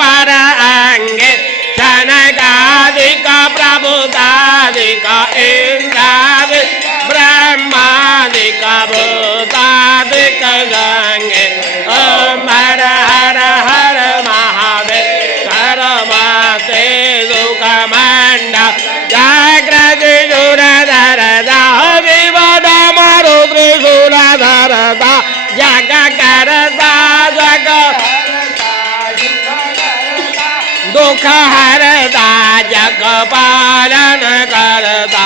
वरांगे शनकादिक प्रभुतादिक इंद्रादिक ब्रह्मादिक भूतादिक गंगे ओम हर हर हर महादेव सर्वते दुखमंडा जागृति सुरधरदा विवद मरुद्र सुरधरदा जग करदा जग दुख हरदा जग पालन करदा